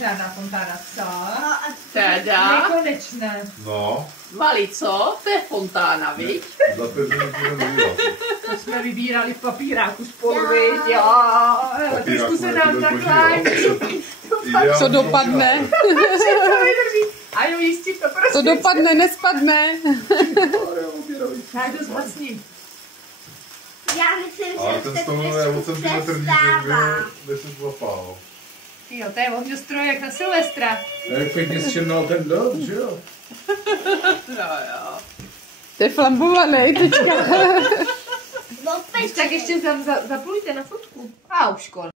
pořádná fontána, co? No a Teda? Nekonečné. No, Vali, co? To je fontána, viď? za 5 minut budeme vybírat. To jsme vybírali v papíráku spolu, viď? Jo, ale trošku se nám naklání. Co dopadne? A jo, jistě to prostě. Co dopadne, nespadne. Já jdu zmocním. já myslím, Ale že ten se stůl je o trošku centimetr níž, přestává. než se zlapal. Jo, to je ohňostroj jak na Silvestra. Jak pěkně zčernal ten dom, že jo? No jo. To je flambovaný teďka. No, Tak ještě zaplujte na fotku. A už škol.